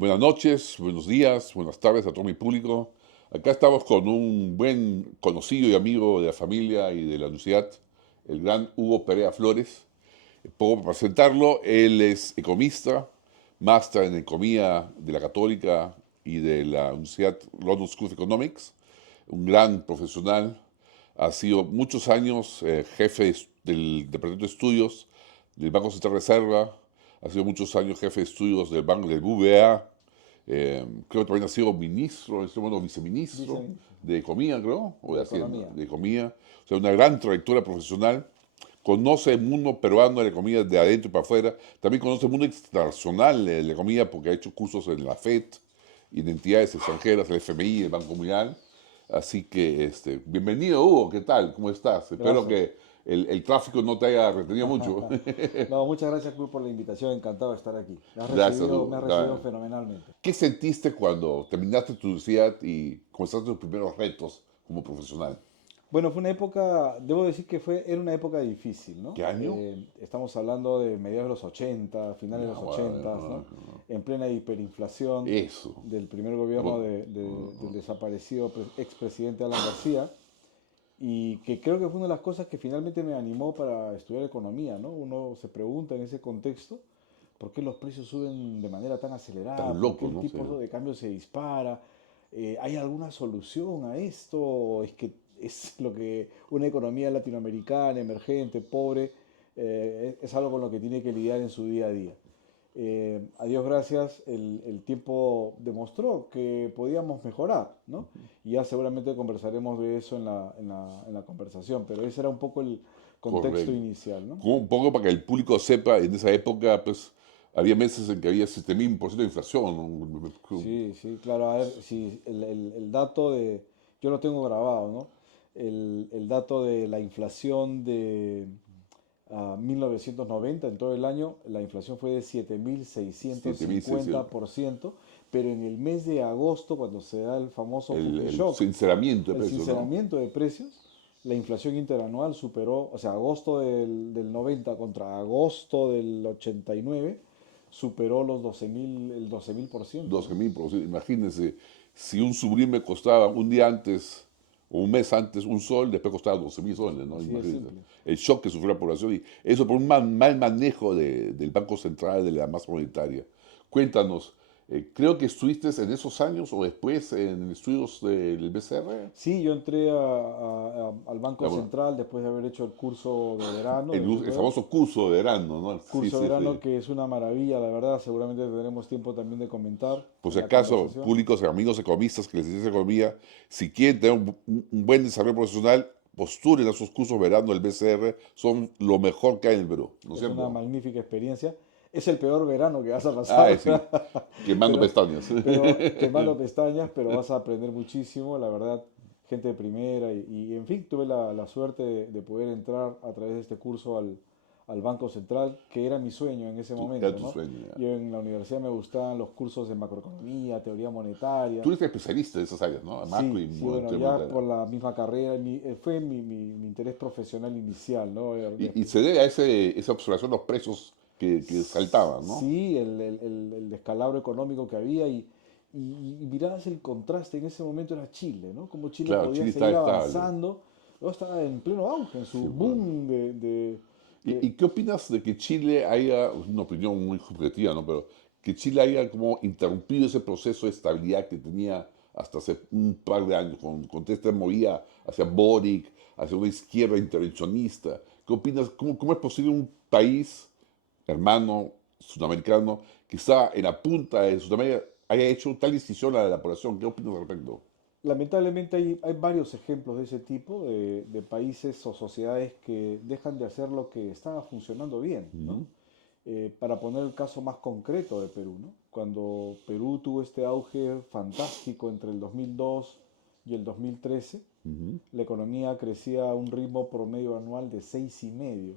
Buenas noches, buenos días, buenas tardes a todo mi público. Acá estamos con un buen conocido y amigo de la familia y de la universidad, el gran Hugo Perea Flores. Poco para presentarlo, él es economista, máster en economía de la Católica y de la Universidad London School of Economics, un gran profesional, ha sido muchos años jefe del Departamento de Estudios del Banco Central de Reserva, ha sido muchos años jefe de estudios del Banco del BBVA, creo que también ha sido ministro, en este momento viceministro Viceministro de Economía, creo, o de de Hacienda, Economía. de Economía. O sea, una gran trayectoria profesional. Conoce el mundo peruano de la economía de adentro y para afuera. También conoce el mundo internacional de la economía porque ha hecho cursos en la FED y en entidades extranjeras, el FMI, el Banco Mundial. Así que, bienvenido Hugo, ¿qué tal? ¿Cómo estás? Espero Gracias. que el tráfico no te haya retenido mucho. No, muchas gracias, Cruz, por la invitación. Encantado de estar aquí. Gracias, Me Hugo. has recibido fenomenalmente. ¿Qué sentiste cuando terminaste tu universidad y comenzaste tus primeros retos como profesional? Bueno, fue una época, debo decir que era una época difícil, ¿no? ¿Qué año? Estamos hablando de mediados de los 80, finales de Ya, los bueno, 80, ¿no? En plena hiperinflación eso. del primer gobierno Bueno, del desaparecido expresidente Alan García. Y que creo que fue una de las cosas que finalmente me animó para estudiar economía, ¿no? Uno se pregunta en ese contexto, ¿por qué los precios suben de manera tan acelerada? tan ¿Por qué loco, el ¿no? Sí. tipo de cambio se dispara? ¿Hay alguna solución a esto? ¿O es que es lo que una economía latinoamericana, emergente, pobre, es algo con lo que tiene que lidiar en su día a día? A Dios gracias, el tiempo demostró que podíamos mejorar, ¿no? Y ya seguramente conversaremos de eso en la conversación, pero ese era un poco el contexto Correcto. inicial, ¿no? Como un poco para que el público sepa, en esa época, pues, había meses en que había 7000% de inflación, ¿no? Sí, sí, claro, a ver, si el dato de, yo lo tengo grabado, ¿no? El dato de la inflación de 1990, en todo el año, la inflación fue de siete mil seiscientos 7600. cincuenta por ciento, pero en el mes de agosto, cuando se da el famoso El Shock, sinceramiento de el precios, ¿no? sinceramiento de precios, la inflación interanual superó, o sea, agosto del 90 contra agosto del 89, superó los 12.000, el 12.000%, ¿no? 12.000%. Imagínense, si un sublime costaba un día antes o un mes antes un sol, después costaba 12.000 soles, ¿no? Así de Imagínense. simple. El shock que sufrió la población y eso por un mal manejo del Banco Central, de la masa monetaria. Cuéntanos, creo que estuviste en esos años o después en estudios del BCR. Sí, yo entré al Banco Bueno, Central después de haber hecho el curso de verano de el MBA. famoso curso de verano, ¿no? Sí, Curso de sí, verano sí. que es una maravilla, la verdad. Seguramente tendremos tiempo también de comentar Por en si la acaso, conversación. públicos, amigos economistas que les interesa economía, si quieren tener un buen desarrollo profesional, postulen a sus cursos de verano del BCR, son lo mejor que hay en el Perú, ¿no es Es una cierto? magnífica experiencia. Es el peor verano que vas a Ay, pasar, sí, quemando pero, pestañas. pero quemando pestañas, pero vas a aprender muchísimo, la verdad. Gente de primera en fin, tuve la suerte de poder entrar a través de este curso al Banco Central, que era mi sueño en ese Era momento, tu ¿no? sueño. Ya. Yo en la universidad me gustaban los cursos de macroeconomía, teoría monetaria. Tú eres especialista de esas áreas, ¿no? Macro Sí, y sí, bueno, ya monetaria. por la misma carrera, fue mi interés profesional inicial, ¿no? Y se debe a esa observación de los precios que saltaban, ¿no? Sí, el descalabro económico que había y mirabas el contraste, en ese momento era Chile, ¿no? Como Chile Claro, podía Chile está seguir estable. avanzando, luego estaba en pleno auge, en Sí, su bueno. boom ¿Y qué opinas de que Chile haya, es una opinión muy subjetiva, ¿no? Pero que Chile haya como interrumpido ese proceso de estabilidad que tenía hasta hace un par de años, con esta movida hacia Boric, hacia una izquierda intervencionista? ¿Qué opinas? ¿Cómo es posible un país hermano sudamericano que está en la punta de Sudamérica haya hecho tal decisión a la población? ¿Qué opinas al respecto? Lamentablemente hay varios ejemplos de ese tipo, de países o sociedades que dejan de hacer lo que estaba funcionando bien, ¿no? Ujú, Para poner el caso más concreto de Perú, ¿no? Cuando Perú tuvo este auge fantástico entre el 2002 y el 2013, ujú. la economía crecía a un ritmo promedio anual de 6,5,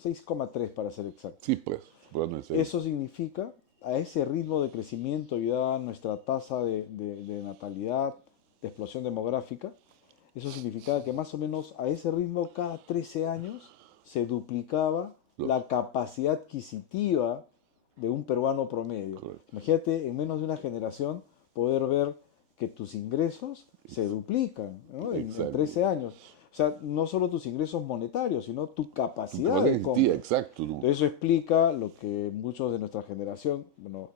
6,3 para ser exactos. Sí, pues, por en serio. Eso significa, a ese ritmo de crecimiento y dada nuestra tasa de natalidad, de explosión demográfica, eso significaba que más o menos a ese ritmo cada 13 años se duplicaba Lo- la capacidad adquisitiva de un peruano promedio. Correcto. Imagínate en menos de una generación poder ver que tus ingresos se duplican, ¿no? En Exacto. 13 años. O sea, no solo tus ingresos monetarios, sino tu Tu capacidad capacidad de existía, compra. exacto. ¿No? Entonces eso explica lo que muchos de nuestra generación, bueno,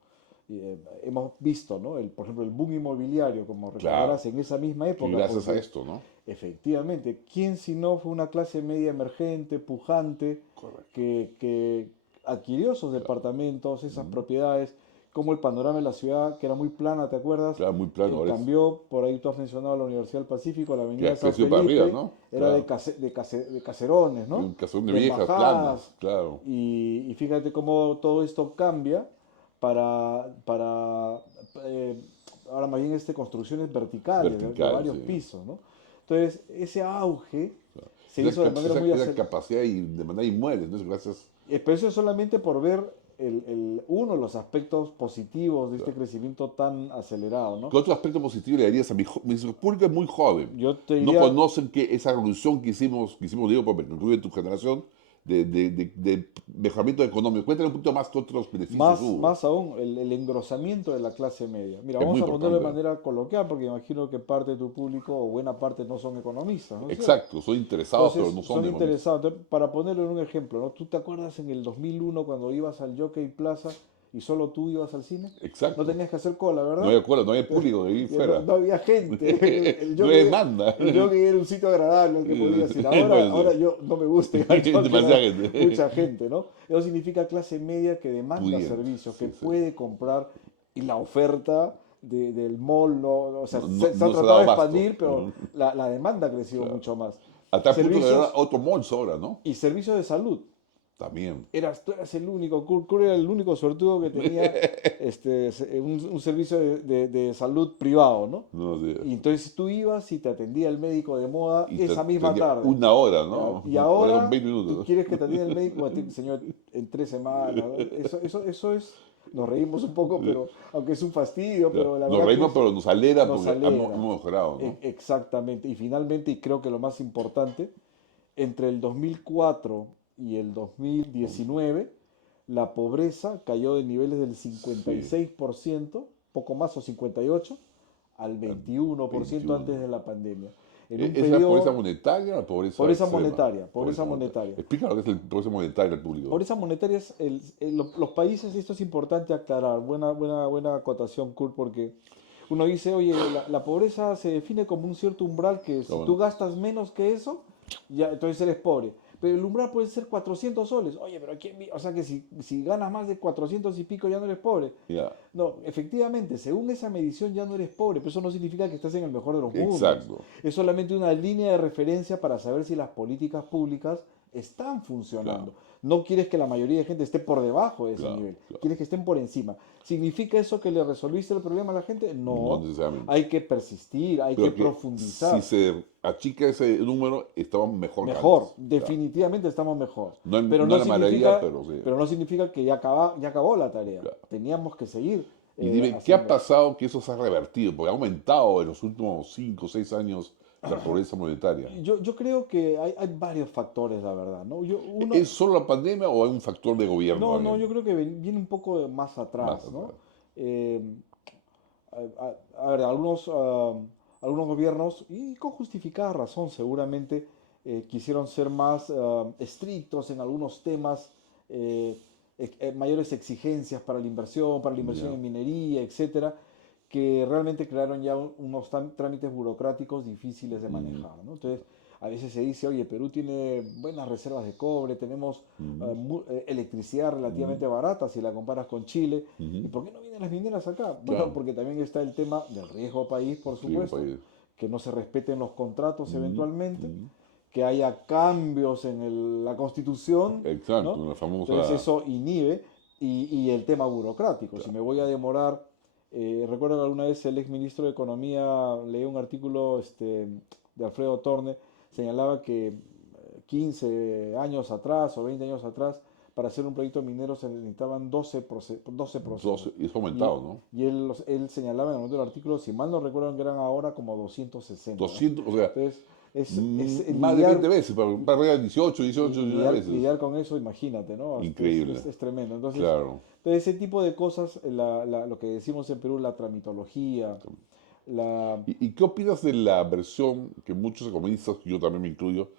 hemos visto, ¿no? Por ejemplo, el boom inmobiliario, como Claro. recordarás, en esa misma Que época, gracias a porque esto, ¿no? efectivamente, ¿quién si no fue una clase media emergente, pujante, Correcto. que adquirió esos Claro. departamentos, esas Ujú. propiedades, como el panorama de la ciudad, que era muy plana, ¿te acuerdas? Claro, muy plano ahora es. Cambió, por ahí tú has mencionado la Universidad del Pacífico, la Que Avenida ha San crecido para arriba, Felipe, ¿no? era Claro. de caserones, Y ¿no? un casón de De viejas, planas, embajadas, claro. y fíjate cómo todo esto cambia para eh, ahora más bien construcciones verticales de Vertical, varios sí. pisos, ¿no? Entonces, ese auge Claro. se hizo de manera muy Esa acelerada. capacidad y de manera inmueble, entonces gracias. Pero eso es solamente por ver uno de los aspectos positivos de este Claro. crecimiento tan acelerado, ¿no? ¿Qué otro aspecto positivo le darías a mi público es muy joven? Yo te No diría, conocen que esa revolución que hicimos digo, porque incluye tu generación, de mejoramiento económico. Cuéntame un poquito más qué otros beneficios hubo. más aún, el engrosamiento de la clase media. Mira, Es muy vamos a ponerlo de importante. manera coloquial, porque imagino que parte de tu público, o buena parte, no son economistas, ¿no es cierto? Exacto, son interesados, pero Entonces, no son son economistas. interesados. Entonces, para ponerlo en un ejemplo, ¿no? ¿Tú te acuerdas en el 2001 cuando ibas al Jockey Plaza y solo tú ibas al cine? No Exacto. tenías que hacer cola, No ¿verdad? hay acuerdo, no hay público de ahí Que no, fuera. no había gente. No hay demanda. El jockey era un sitio agradable al que podías ir. Ahora Pues, yo no me gusta ir al jockey, demasiada gente. mucha gente, ¿no? Eso significa clase media que demanda Pudiendo, servicios, que sí, sí. puede comprar y la oferta del mall, no, o sea, se ha No se ha tratado dado de abasto. expandir, pero la demanda ha crecido Claro. mucho más. A tal punto que era Servicios Automols ahora, ¿no? y servicios de salud. También. Tú eras el único, Kurt era el único suertudo que tenía un servicio de salud privado, ¿no? No sé. Y entonces tú ibas y te atendía el médico de moda Y esa misma tenía tarde. una hora, ¿Ya? ¿no? Y Ahora son ahora 20 tú minutos. quieres que te atienda el médico, señor, en 3 semanas, ¿no? Eso es, nos reímos un poco, pero aunque es un fastidio, Claro. pero la Nos verdad que reímos, pero nos alegra nos porque alegra. hemos mejorado, ¿no? Exactamente. Y finalmente, y creo que lo más importante, entre el 2004 y el 2019, la pobreza cayó de niveles del Sí. 56%, poco más o 58%, al A 21% 21. antes de la pandemia. En un ¿Es la pobreza periodo, monetaria o la pobreza extrema? pobreza Pobreza monetaria. monetaria. Explica lo que es la pobreza monetaria al público. Pobreza monetaria es los países, esto es importante aclarar, buena acotación, Kurt, porque uno dice, oye, la pobreza se define como un cierto umbral que Está si tú bueno. gastas menos que eso, ya entonces eres pobre. Pero el umbral puede ser 400 soles. Oye, pero o sea que si ganas más de 400 y pico ya no eres pobre. Ya. No, efectivamente, según esa medición ya no eres pobre, pero eso no significa que estés en el mejor de los mundos. Exacto. Es solamente una línea de referencia para saber si las políticas públicas están Claro, funcionando. No quieres que la mayoría de gente esté por debajo de ese claro, nivel, claro. quieres que estén por encima. ¿Significa eso que le resolviste el problema a la gente? No No, necesariamente. hay que persistir, hay que Pero que si profundizar. se achica ese número, estamos mejor que Mejor, antes. Claro. definitivamente estamos mejor. No, Pero no no es la maravilla, significa, pero sí. pero no significa que ya acabó la tarea. Claro. Teníamos que seguir Y dime, ¿qué ha haciendo. pasado que eso se ha revertido? Porque ha aumentado en los últimos 5 o 6 años la pobreza monetaria. Yo creo que hay varios factores, la verdad, ¿no? ¿Es solo la pandemia o hay un factor de gobierno No, no, también? yo creo que viene un poco más Más atrás, ¿no? atrás. Eh, a ver, algunos gobiernos, y con justificada razón seguramente, quisieron ser más estrictos en algunos temas, mayores exigencias para la inversión Ya. en minería, etcétera, que realmente crearon ya unos trámites burocráticos difíciles de Mm, manejar, ¿no? Entonces, a veces se dice, oye, Perú tiene buenas reservas de cobre, tenemos mm, electricidad mm, relativamente barata si la comparas con Chile. ¿Y mm. por qué no vienen las mineras acá? Bueno, Claro, porque también está el tema del riesgo país, por rico supuesto, país. que no se respeten los contratos Mm, eventualmente, mm. que haya cambios en la constitución, Exacto, ¿no? una Entonces famosa... eso inhibe y el tema burocrático. Si Claro, me voy a demorar, recuerdo que alguna vez el ex ministro de Economía leí un artículo de Alfredo Torne, señalaba que 15 años atrás o 20 años atrás, para hacer un proyecto minero se necesitaban 12 procesos. y eso ha Y, aumentado, ¿no? él señalaba en el momento del artículo, si mal no recuerdo, que eran ahora como 260, ¿no? 200, o sea, Entonces, es Más de 20 lidiar, veces, para arriba de 18, 18, 19 lidiar, veces. lidiar con eso, imagínate, ¿no? Increíble, Es tremendo. claro. Entonces, ese tipo de cosas, lo que decimos en Perú, la tramitología, la... ¿Y qué opinas de la versión que muchos economistas, yo también me incluyo,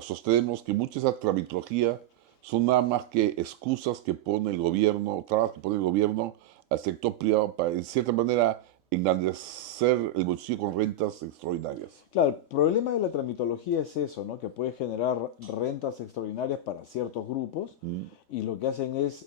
sostenemos que mucha de esa tramitología son nada más que excusas que pone el gobierno, trabas que pone el gobierno al sector privado para, en cierta manera, engrandecer el bolsillo con rentas extraordinarias? Claro, el problema de la tramitología es eso, ¿no? Que puede generar rentas extraordinarias para ciertos grupos Mm, y lo que hacen es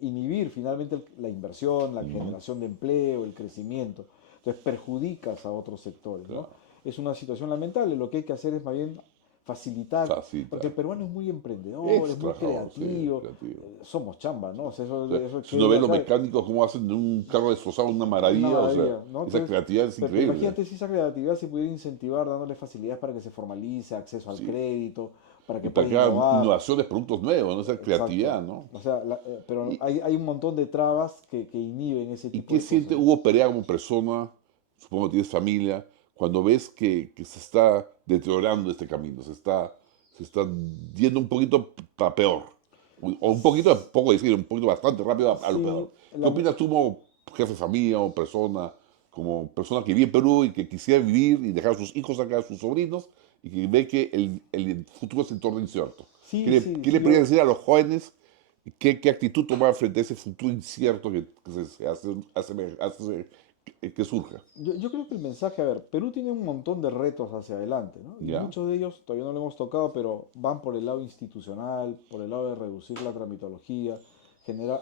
inhibir finalmente la inversión, la ujú, generación de empleo, el crecimiento. Entonces perjudicas a otros sectores, ¿no? claro. Es una situación lamentable. Lo que hay que hacer es más bien facilitar, porque Facilita. el peruano es muy emprendedor, Es es muy trabajador, sí, creativo, creativo. somos chamba, ¿no? O sea, O sea, eso si que uno ve diga, los ¿sabes? mecánicos cómo hacen de un carro destrozado una Una maravilla, o sea, maravilla, ¿no? esa Entonces, creatividad es pero increíble. imagínate si esa creatividad se pudiera incentivar dándole facilidades para que se formalice, acceso al Sí. crédito, para Y que para pueda que haga innovar. innovaciones, productos nuevos, ¿no? Esa Exacto. creatividad, ¿no? O sea, pero ¿Y, hay un montón de trabas que inhiben ese y tipo qué de siente cosas. Hugo Perea como persona, supongo que tienes familia, cuando ves que se está deteriorando este camino, se está yendo un poquito para peor? O un poquito, poco decir, un poquito bastante rápido a lo peor. Sí, ¿Qué opinas tú como jefe de familia o persona, como persona que vive en Perú y que quisiera vivir y dejar a sus hijos acá, a sus sobrinos, y que ve que el futuro es en torno incierto? sí, sí, Qué le podría decir a los jóvenes? Qué actitud tomar frente a ese futuro incierto que que surja? yo creo que el mensaje, a ver, Perú tiene un montón de retos hacia adelante, ¿no? Y ¿Ya? muchos de ellos todavía no lo hemos tocado, pero van por el lado institucional, por el lado de reducir la tramitología,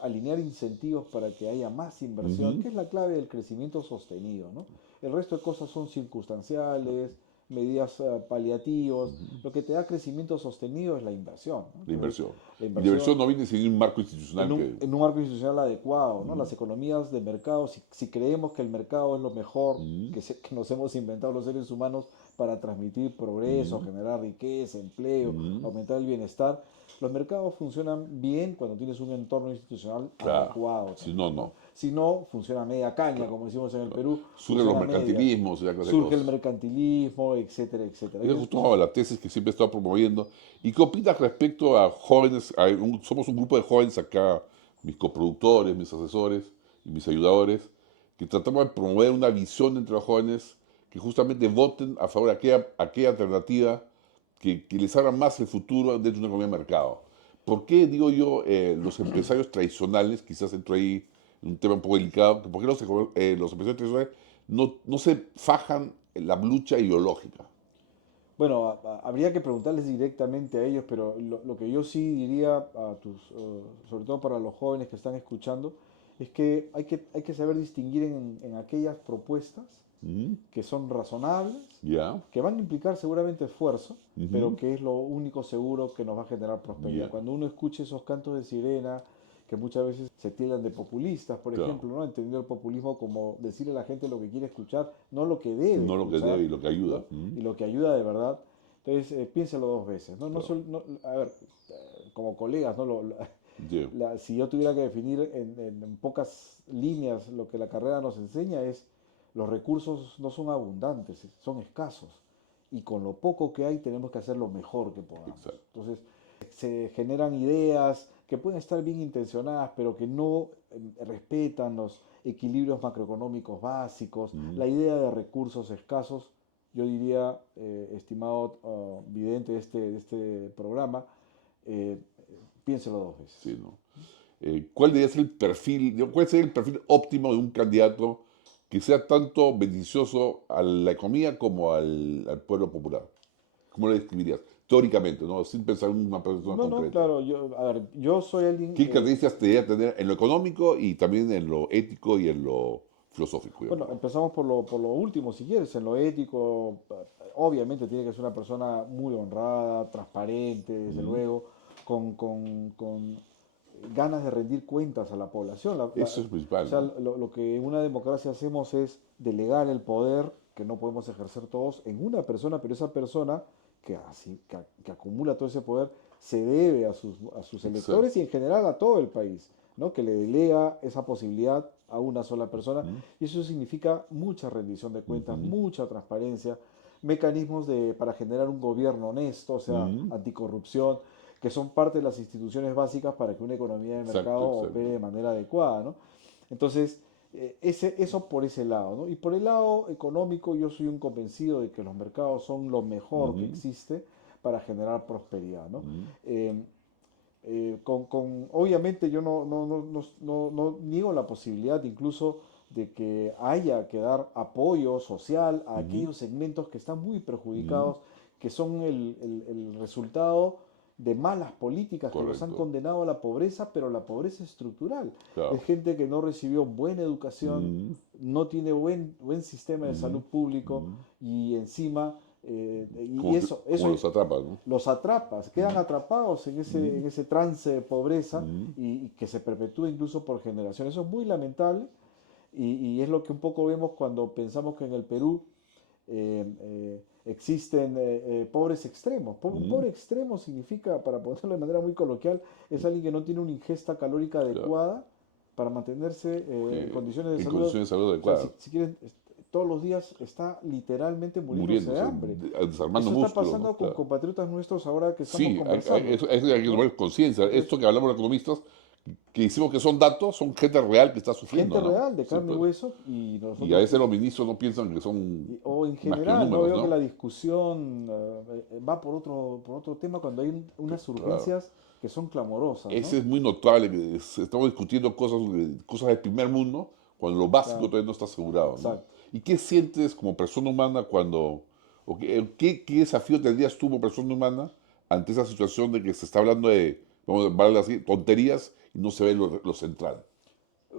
alinear incentivos para que haya más inversión, Ujú. que es la clave del crecimiento sostenido, ¿no? El resto de cosas son circunstanciales, medidas paliativos. Lo que te da crecimiento sostenido es la inversión, ¿no? La Entonces, inversión. la Y la inversión inversión no viene sin un marco institucional que... en un marco institucional adecuado, ¿no? Ujú, Las economías de mercado, si creemos que el mercado es lo mejor ujú, que nos hemos inventado los seres humanos para transmitir progreso, ujú, generar riqueza, empleo, ujú. aumentar el bienestar, los mercados funcionan bien cuando tienes un entorno institucional Claro. adecuado Si no, también, ¿no? no. Si no, funciona media caña, Claro, como decimos en el claro. Perú, Surgen los funciona media. mercantilismos y la clase de Surge el cosas. mercantilismo, etcétera, etcétera. Esa es justo la tesis que siempre he estado promoviendo. ¿Y qué opinas respecto a jóvenes? Somos un grupo de jóvenes acá, mis coproductores, mis asesores y mis ayudadores, que tratamos de promover una visión entre los jóvenes que justamente voten a favor de aquella alternativa que les abra más el futuro dentro de una economía de mercado. ¿Por qué, digo yo, los empresarios tradicionales, quizás entro ahí en un tema un poco delicado, por qué los empresarios tradicionales no se fajan en la lucha ideológica? Bueno, habría que preguntarles directamente a ellos, pero lo que yo sí diría sobre todo para los jóvenes que están escuchando, es que hay que saber distinguir en aquellas propuestas Ujú. que son razonables, Ya, que van a implicar seguramente esfuerzo, pero ujú, que es lo único seguro que nos va a generar prosperidad. ya, Cuando uno escuche esos cantos de sirena, que muchas veces se tildan de populistas, por claro. ejemplo, ¿no? Entendiendo el populismo como decirle a la gente lo que quiere escuchar, no lo que debe No lo que debe escuchar, y lo que ayuda. ¿no? Y lo que ayuda de verdad. Entonces, piénselo dos veces, ¿no? Claro. A ver, como colegas, ¿no? Ya, Si yo tuviera que definir en pocas líneas lo que la carrera nos enseña es los recursos no son abundantes, son escasos. Y con lo poco que hay tenemos que hacer lo mejor que podamos. exacto. Entonces, se generan ideas que pueden estar bien intencionadas, pero que no respetan los equilibrios macroeconómicos básicos, Ujú. la idea de recursos escasos. Yo diría, estimado vidente de este programa, eh, piénselo dos veces. Sí, ¿no? ¿Cuál debería ser el perfil, cuál sería el perfil óptimo de un candidato que sea tanto beneficioso a la economía como al pueblo popular? ¿Cómo lo describirías? Teóricamente, ¿no? Sin pensar en una persona No, no, concreta. claro, a ver, yo soy alguien, ¿Qué características debería tener en lo económico y también en lo ético y en lo filosófico, bueno, digamos? empezamos por lo último, si quieres, en lo ético, obviamente tiene que ser una persona muy honrada, transparente, desde Ujú. luego, con ganas de rendir cuentas a la población. Eso es O principal, sea, ¿no? lo que en una democracia hacemos es delegar el poder, que no podemos ejercer todos, en una persona, pero esa persona que acumula todo ese poder se debe a sus electores Exacto. y en general a todo el país, ¿no? Que le delega esa posibilidad a una sola persona Ujú, y eso significa mucha rendición de cuentas, ujú, mucha transparencia. mecanismos para generar un gobierno honesto, o sea, Ujú. anticorrupción, que son parte de las instituciones básicas para que una economía de mercado Exacto, opere exacto. de manera adecuada, ¿no? Entonces, eso por ese lado, ¿no? Y por el lado económico, yo soy un convencido de que los mercados son lo mejor que Ujú, existe para generar prosperidad, ¿no? ujú. Eh, obviamente yo no niego la posibilidad incluso de que haya que dar apoyo social a Ujú, aquellos segmentos que están muy ujú. perjudicados, que son el resultado de malas políticas que los han Correcto, condenado a la pobreza, pero la pobreza estructural. Es claro. gente que no recibió buena educación, Ujú, no tiene buen sistema de salud ujú, público ujú. y encima, y Como los atrapas, ¿no? los atrapas, quedan Ujú, atrapados ujú, en ese trance de pobreza ujú. y que se perpetúa incluso por generaciones. Eso es muy lamentable y es lo que un poco vemos cuando pensamos que en el Perú existen pobres extremos. Un Ujú. pobre extremo significa, para ponerlo de manera muy coloquial, es alguien que no tiene una ingesta calórica Claro. adecuada para mantenerse en condiciones de En salud. condiciones de salud O sea, adecuadas, si quieren, todos los días está literalmente muriéndose de muriéndose, hambre. desarmando Eso está músculos, ¿no? pasando con Claro. compatriotas nuestros ahora que estamos Sí, conversando, eso hay que ¿no? tomar conciencia. Es Esto que hablamos los economistas, que decimos que son datos, son gente real que está gente sufriendo, ¿no? real, de Sí, carne y pues. hueso, y Y a nosotros veces los ministros no piensan que son o en más que general, no números, veo que ¿no? la discusión va por otro tema cuando hay unas Claro. urgencias que son clamorosas, ¿no? Ese es muy notable, que estamos discutiendo cosas del primer mundo, cuando lo básico Claro, todavía no está asegurado, ¿no? exacto. ¿Y qué sientes como persona humana cuando, o qué desafío tendrías tú como persona humana ante esa situación de que se está hablando de, vamos a llamarlo así, tonterías y no se ve lo central?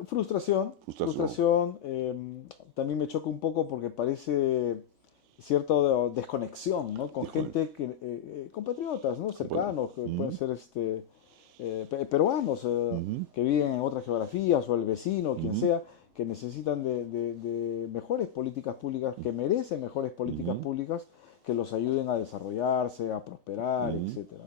Frustración, Frustración. frustración, también me choca un poco porque parece cierta desconexión, ¿no? Con Híjole, gente compatriotas, ¿no? compadre. Cercanos, que pueden Ujú, ser peruanos, ujú, que viven en otras geografías, o el vecino, quien ujú, sea, que necesitan de mejores políticas públicas, que merecen mejores políticas ujú, públicas que los ayuden a desarrollarse, a prosperar, ujú. etcétera, ¿no?